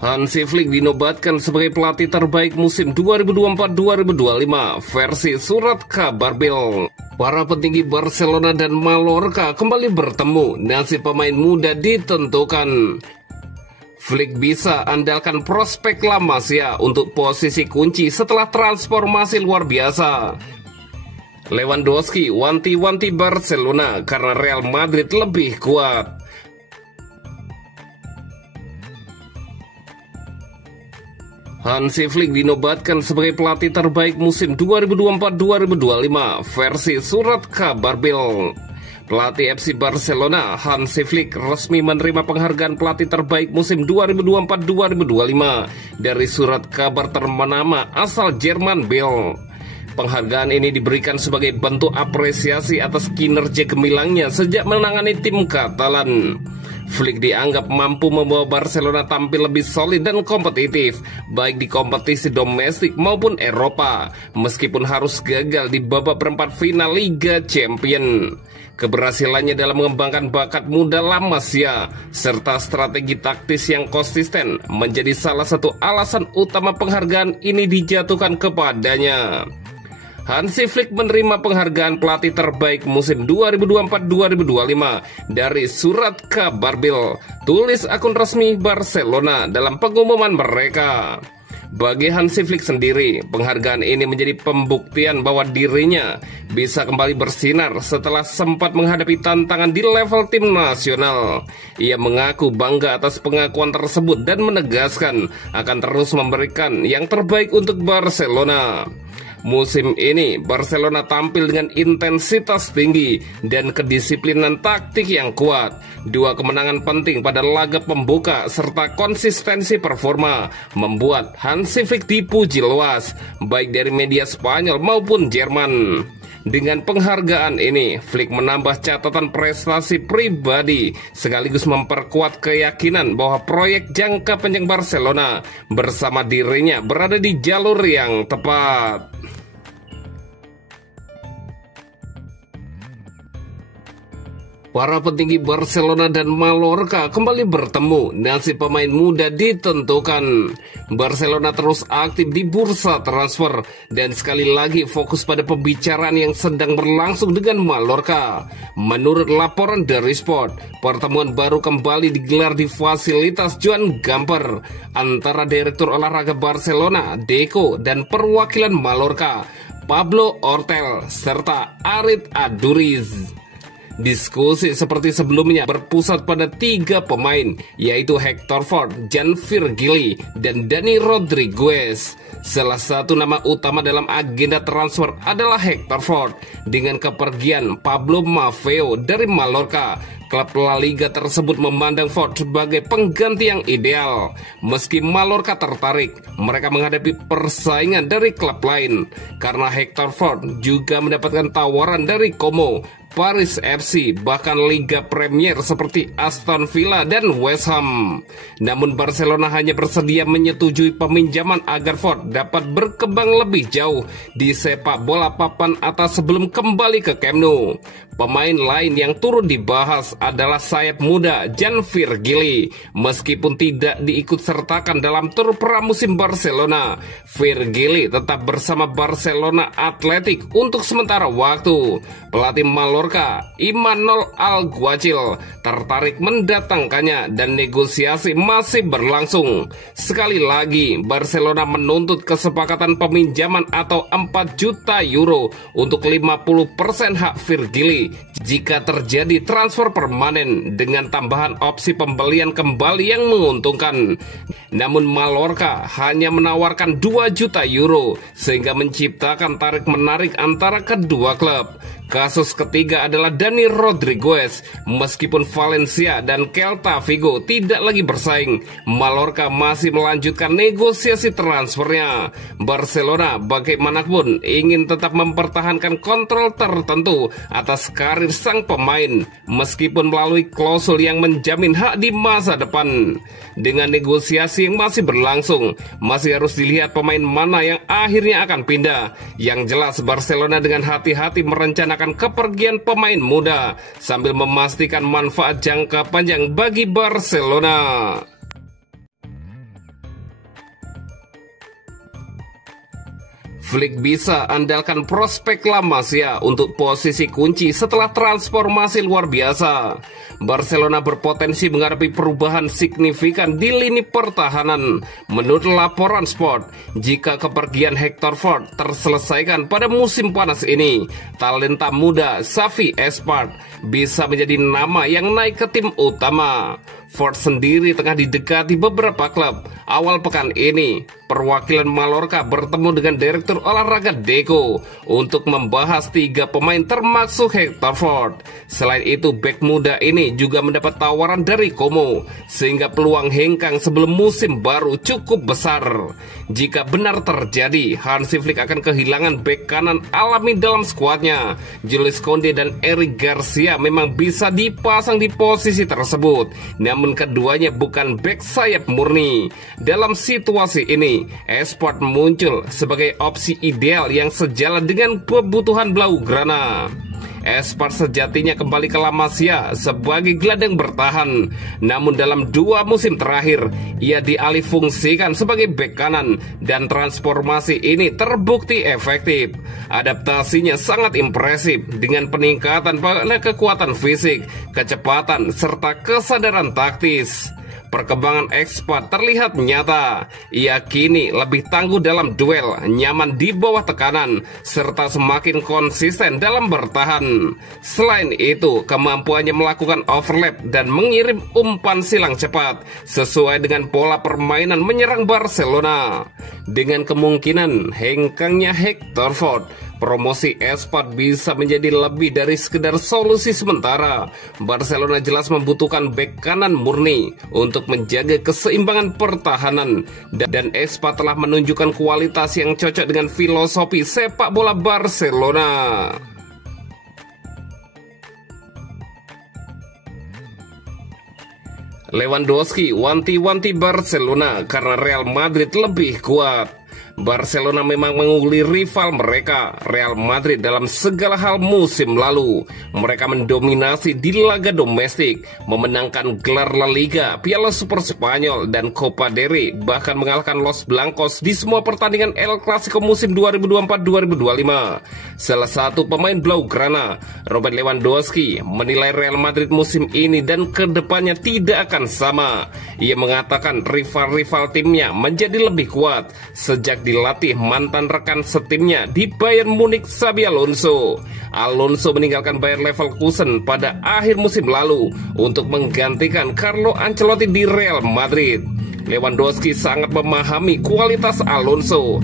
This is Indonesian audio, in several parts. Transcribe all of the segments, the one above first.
Hansi Flick dinobatkan sebagai pelatih terbaik musim 2024-2025 versi surat kabar Bill. Para petinggi Barcelona dan Mallorca kembali bertemu, nasib pemain muda ditentukan. Flick bisa andalkan prospek La Masia untuk posisi kunci setelah transformasi luar biasa. Lewandowski wanti-wanti Barcelona karena Real Madrid lebih kuat. Hansi Flick dinobatkan sebagai pelatih terbaik musim 2024-2025 versi surat kabar Bill. Pelatih FC Barcelona, Hansi Flick, resmi menerima penghargaan pelatih terbaik musim 2024-2025 dari surat kabar ternama asal Jerman Bill. Penghargaan ini diberikan sebagai bentuk apresiasi atas kinerja gemilangnya sejak menangani tim Katalan. Flick dianggap mampu membawa Barcelona tampil lebih solid dan kompetitif, baik di kompetisi domestik maupun Eropa, meskipun harus gagal di babak perempat final Liga Champions. Keberhasilannya dalam mengembangkan bakat muda La Masia, serta strategi taktis yang konsisten, menjadi salah satu alasan utama penghargaan ini dijatuhkan kepadanya. Hansi Flick menerima penghargaan pelatih terbaik musim 2024-2025 dari surat kabar Bill, tulis akun resmi Barcelona dalam pengumuman mereka. Bagi Hansi Flick sendiri, penghargaan ini menjadi pembuktian bahwa dirinya bisa kembali bersinar setelah sempat menghadapi tantangan di level tim nasional. Ia mengaku bangga atas pengakuan tersebut dan menegaskan akan terus memberikan yang terbaik untuk Barcelona. Musim ini, Barcelona tampil dengan intensitas tinggi dan kedisiplinan taktik yang kuat. Dua kemenangan penting pada laga pembuka serta konsistensi performa membuat Hansi Flick dipuji luas, baik dari media Spanyol maupun Jerman. Dengan penghargaan ini, Flick menambah catatan prestasi pribadi sekaligus memperkuat keyakinan bahwa proyek jangka panjang Barcelona bersama dirinya berada di jalur yang tepat. Para petinggi Barcelona dan Mallorca kembali bertemu, nasib pemain muda ditentukan. Barcelona terus aktif di bursa transfer dan sekali lagi fokus pada pembicaraan yang sedang berlangsung dengan Mallorca. Menurut laporan dari Sport, pertemuan baru kembali digelar di fasilitas Joan Gamper antara Direktur Olahraga Barcelona, Deco, dan perwakilan Mallorca, Pablo Ortel, serta Arit Aduriz. Diskusi seperti sebelumnya berpusat pada tiga pemain, yaitu Hector Fort, Jan Virgili, dan Dani Rodriguez. Salah satu nama utama dalam agenda transfer adalah Hector Fort. Dengan kepergian Pablo Maffeo dari Mallorca, klub La Liga tersebut memandang Fort sebagai pengganti yang ideal. Meski Mallorca tertarik, mereka menghadapi persaingan dari klub lain, karena Hector Fort juga mendapatkan tawaran dari Como, Paris FC, bahkan Liga Premier seperti Aston Villa dan West Ham. Namun Barcelona hanya bersedia menyetujui peminjaman agar Fort dapat berkembang lebih jauh di sepak bola papan atas sebelum kembali ke Camp Nou. Pemain lain yang turut dibahas adalah sayap muda Jan Virgili. Meskipun tidak diikut sertakan dalam tur pramusim Barcelona, Virgili tetap bersama Barcelona Athletic untuk sementara waktu. Pelatih Mallorca, Imanol Alguacil, tertarik mendatangkannya dan negosiasi masih berlangsung. Sekali lagi, Barcelona menuntut kesepakatan peminjaman atau 4 juta euro untuk 50% hak Virgili jika terjadi transfer permanen dengan tambahan opsi pembelian kembali yang menguntungkan. Namun Mallorca hanya menawarkan 2 juta euro sehingga menciptakan tarik-menarik antara kedua klub. Kasus ketiga adalah Dani Rodriguez. Meskipun Valencia dan Celta Vigo tidak lagi bersaing, Mallorca masih melanjutkan negosiasi transfernya. Barcelona bagaimanapun ingin tetap mempertahankan kontrol tertentu atas karir sang pemain, meskipun melalui klausul yang menjamin hak di masa depan. Dengan negosiasi yang masih berlangsung, masih harus dilihat pemain mana yang akhirnya akan pindah. Yang jelas Barcelona dengan hati-hati merencanakan kepergian pemain muda sambil memastikan manfaat jangka panjang bagi Barcelona. Flick bisa andalkan prospek La Masia untuk posisi kunci setelah transformasi luar biasa. Barcelona berpotensi menghadapi perubahan signifikan di lini pertahanan. Menurut laporan Sport, jika kepergian Hector Ford terselesaikan pada musim panas ini, talenta muda Xavi Espart bisa menjadi nama yang naik ke tim utama. Ford sendiri tengah didekati beberapa klub. Awal pekan ini, perwakilan Mallorca bertemu dengan Direktur Olahraga Deco untuk membahas 3 pemain termasuk Hector Ford. Selain itu, bek muda ini juga mendapat tawaran dari Como, sehingga peluang hengkang sebelum musim baru cukup besar. Jika benar terjadi, Hansi Flick akan kehilangan bek kanan alami dalam skuadnya. Jules Koundé dan Eric Garcia memang bisa dipasang di posisi tersebut, namun keduanya bukan bek sayap murni. Dalam situasi ini, Esport muncul sebagai opsi ideal yang sejalan dengan kebutuhan Blaugrana. Esport sejatinya kembali ke La Masia sebagai gelandang bertahan, namun dalam 2 musim terakhir ia dialihfungsikan sebagai bek kanan dan transformasi ini terbukti efektif. Adaptasinya sangat impresif dengan peningkatan pada kekuatan fisik, kecepatan, serta kesadaran taktis. Perkembangan Esport terlihat nyata. Ia kini lebih tangguh dalam duel, nyaman di bawah tekanan, serta semakin konsisten dalam bertahan. Selain itu, kemampuannya melakukan overlap dan mengirim umpan silang cepat sesuai dengan pola permainan menyerang Barcelona. Dengan kemungkinan hengkangnya Hector Ford, promosi Esport bisa menjadi lebih dari sekedar solusi sementara. Barcelona jelas membutuhkan bek kanan murni untuk menjaga keseimbangan pertahanan, dan Esport telah menunjukkan kualitas yang cocok dengan filosofi sepak bola Barcelona. Lewandowski wanti-wanti Barcelona karena Real Madrid lebih kuat. Barcelona memang mengungguli rival mereka, Real Madrid, dalam segala hal musim lalu. Mereka mendominasi di laga domestik, memenangkan gelar La Liga, Piala Super Spanyol, dan Copa del Rey, bahkan mengalahkan Los Blancos di semua pertandingan El Clasico musim 2024-2025. Salah satu pemain Blaugrana, Robert Lewandowski, menilai Real Madrid musim ini dan kedepannya tidak akan sama. Ia mengatakan rival-rival timnya menjadi lebih kuat sejak dilatih mantan rekan setimnya di Bayern Munich, Xabi Alonso. Alonso meninggalkan Bayer Leverkusen pada akhir musim lalu untuk menggantikan Carlo Ancelotti di Real Madrid. Lewandowski sangat memahami kualitas Alonso.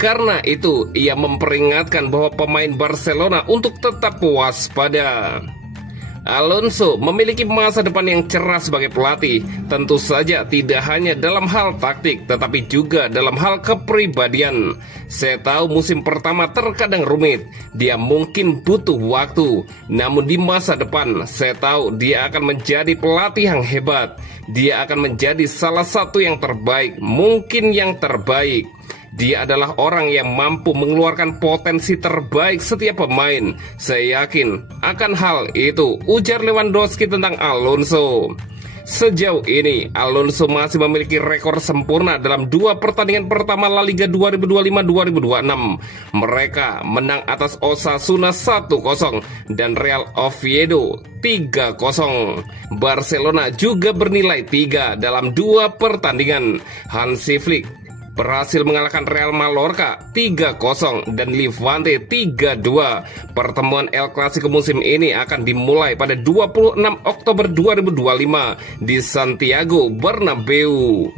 Karena itu, ia memperingatkan bahwa pemain Barcelona untuk tetap waspada. Alonso memiliki masa depan yang cerah sebagai pelatih, tentu saja tidak hanya dalam hal taktik, tetapi juga dalam hal kepribadian. Saya tahu musim pertama terkadang rumit, dia mungkin butuh waktu, namun di masa depan saya tahu dia akan menjadi pelatih yang hebat. Dia akan menjadi salah satu yang terbaik, mungkin yang terbaik. Dia adalah orang yang mampu mengeluarkan potensi terbaik setiap pemain. Saya yakin akan hal itu, ujar Lewandowski tentang Alonso. Sejauh ini, Alonso masih memiliki rekor sempurna dalam 2 pertandingan pertama La Liga 2025-2026. Mereka menang atas Osasuna 1-0 dan Real Oviedo 3-0. Barcelona juga bernilai 3 dalam 2 pertandingan. Hansi Flick berhasil mengalahkan Real Mallorca 3-0 dan Levante 3-2. Pertemuan El Clasico musim ini akan dimulai pada 26 Oktober 2025 di Santiago Bernabeu.